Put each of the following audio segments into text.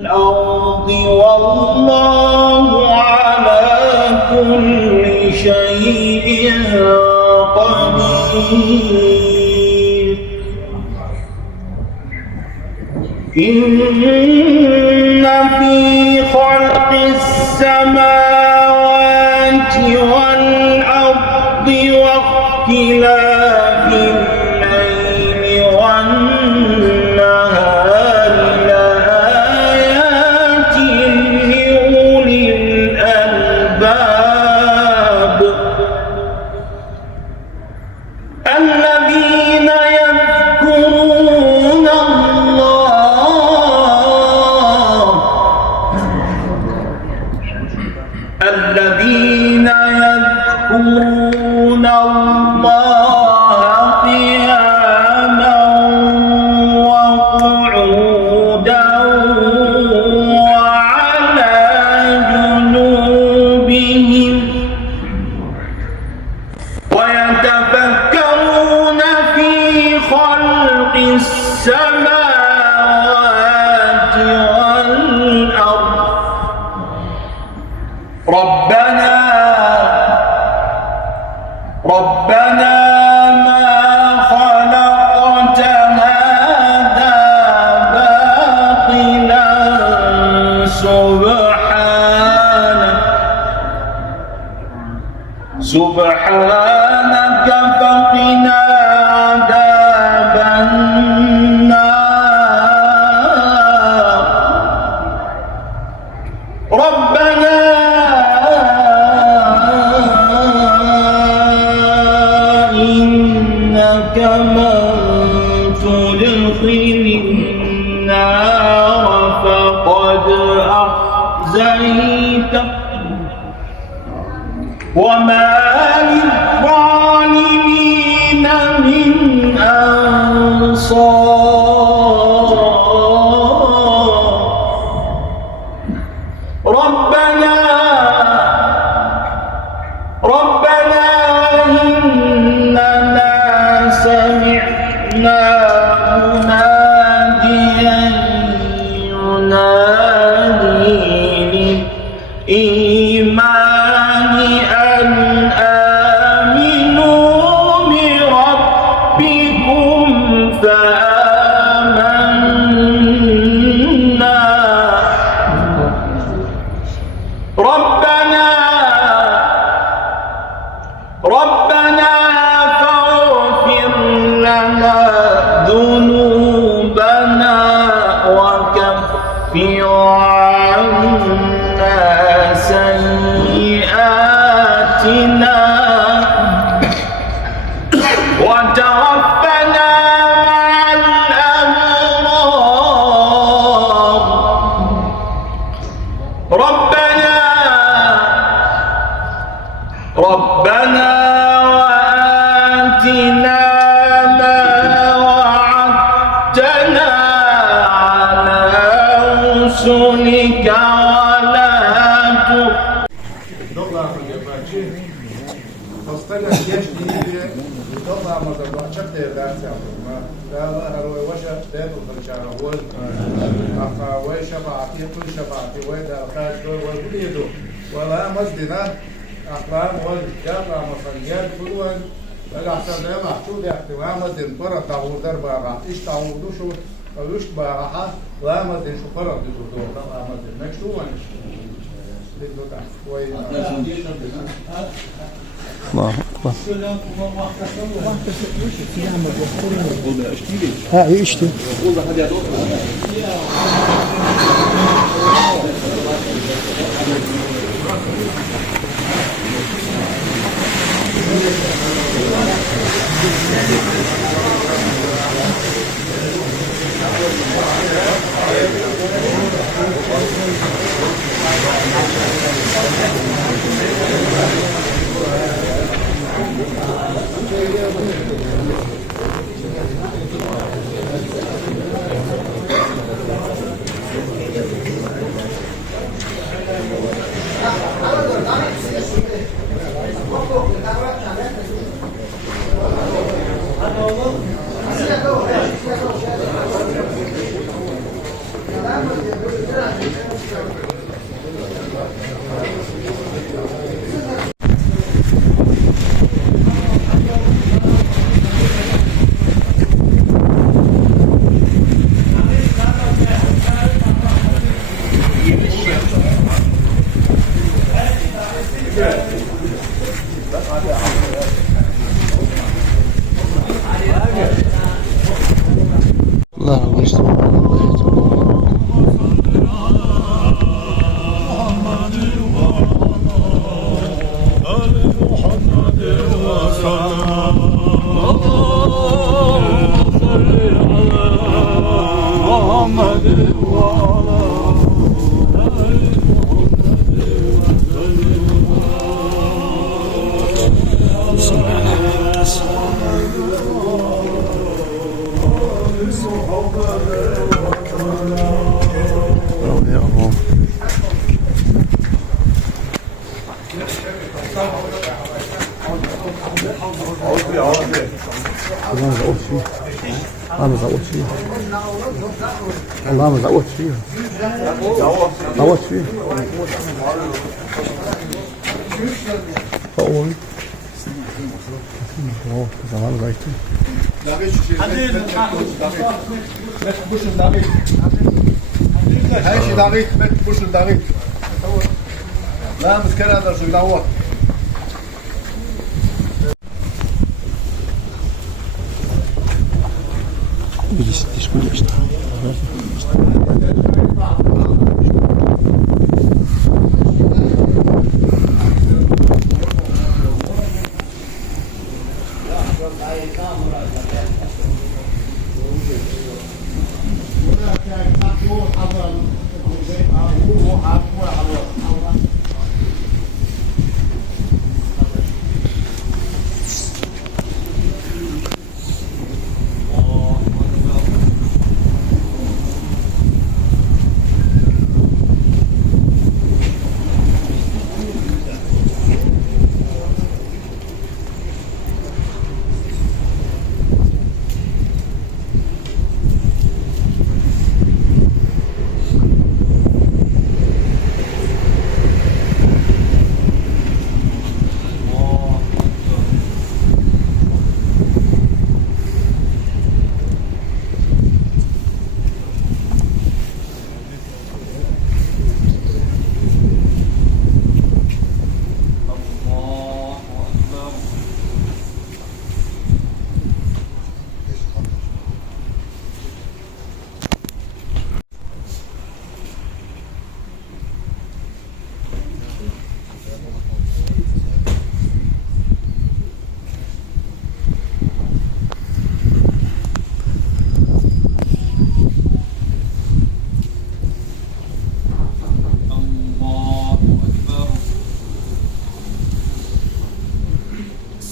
الأرض والله على كل شيء قدير. إن في خلق السماوات والأرض واختلاف الليل والنهار لآيات لأولي الألباب الذين يذكرون الله قياما وقعودا وعلى جنوبهم ويتفكرون في خلق السماوات والأرض ربنا ما خلقت هذا باطلا سبحانك فقنا عذاب النار. ربنا إنك من تدخل النار فقد أخزيته وما للظالمين من أنصار. ربنا إننا سمعنا مناديا ينادي للإيمان أن آمنوا بربكم فآمنا. ربنا فاغفر لنا ذنوبنا وكفر عنا سيئاتنا وتوفنا مع الأبرار. ربنا وآتنا ما وعدتنا على رسلك ولا Postavlja vješti igre i dobamo za četiri reakcije. Da هروي وشا دادو فرجعنا هول أخا وشفاعتي كل شفاعتي ويدا خاش دول والبيدو ولا مصدنا أقلام والجامع مصنيات كلوان الأحسن لا محشود احتمام مصدن فرق تعود دربا راح إيش تعودو شو ويش بقى لا مصدن شو فرق دو لا مصدن مكشو وانش دو تحت وين الله أكبر. ها يشتي. Gracias. اللهم زود فيها اللهم زود فيها زود فيها أول زمان زيتون هاي دقيق مش دقيق لا مسكين هذا شو يدور Видишь, ты шкуришь.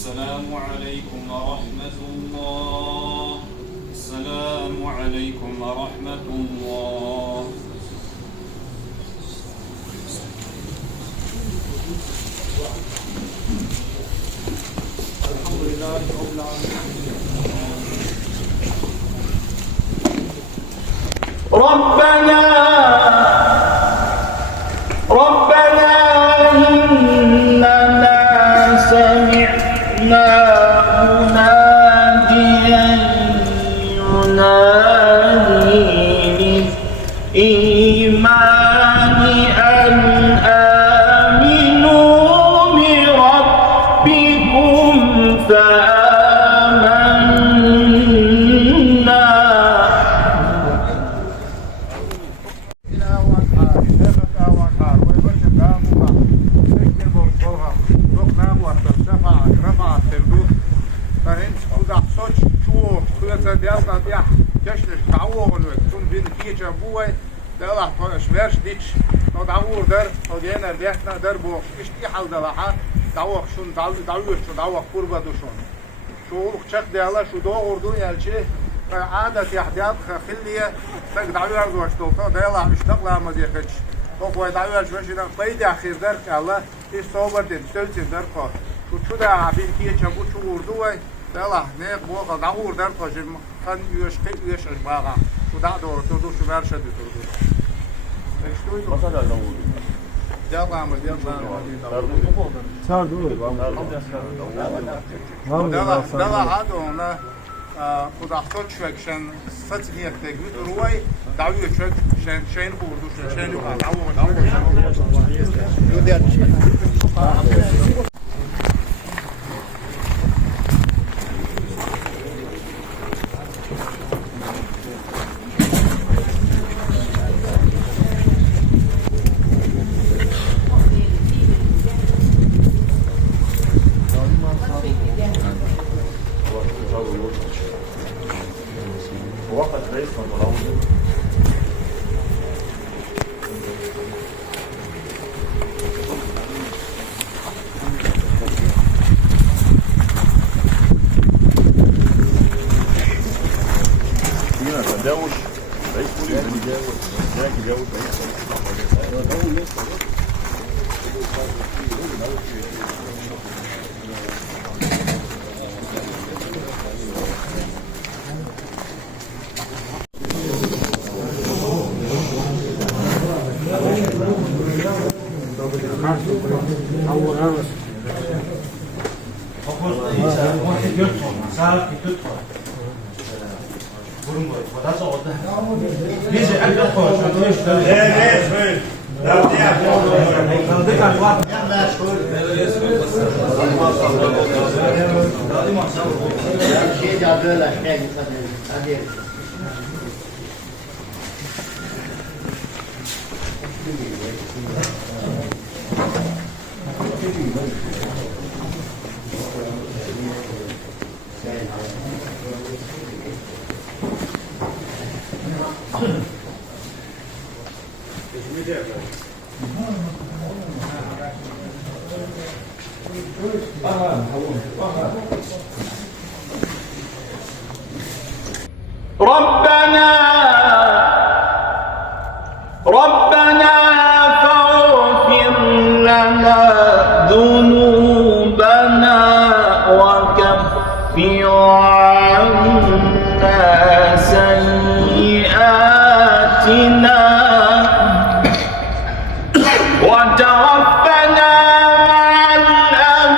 السلام عليكم ورحمة الله. السلام عليكم ورحمة الله. الحمد لله رب العالمين. ربنا إننا سمعنا مناديا ينادي للإيمان أن آمنوا بربكم فآمنا. شمرش ديتش نو دعور در او دينا ديحنا در بو اشتي حال دلها دعوق شون دعوق شو دعوق قربة دوشون شو خشق ديالا شو دو اردو يالشي عادة يحديات خلية تك دعوق ارزو اشتوكا ديالا اشتغل مزيخش وقوي دعوق ارزو اشتوكا قيد اخير در كالا ايش صوبر دين سلسل در قا شو دا عبين كيه چبو شو اردو ديالا نيق بوغا دعور در قا جم خان يوشقي يوشق باغا شو دا دور تو شو برشد تو دلا هذا هنا خداحتوت شوك شن ستني يكتجوت روي دعوي شوك شين خودو شين تجاوز رئيس كوريا تجاوز ربنا فاغفر لنا ذنوبنا وكفر عنا سيئاتنا وتوفنا مع الأبرار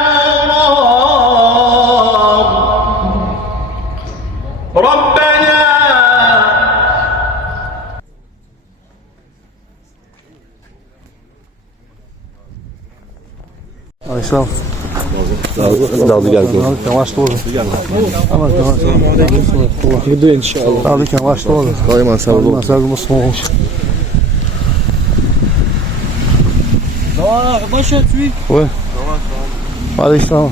ربنا Aleyhisselam. Dağdı geldi. Yavaş doğru. Ama yavaş. Gidiyor inşallah. Dağdı yavaş doğru. Kayman sabırlı. Sabırlı Müslüman olmuş. Başa, Oi. Aleyhisselam.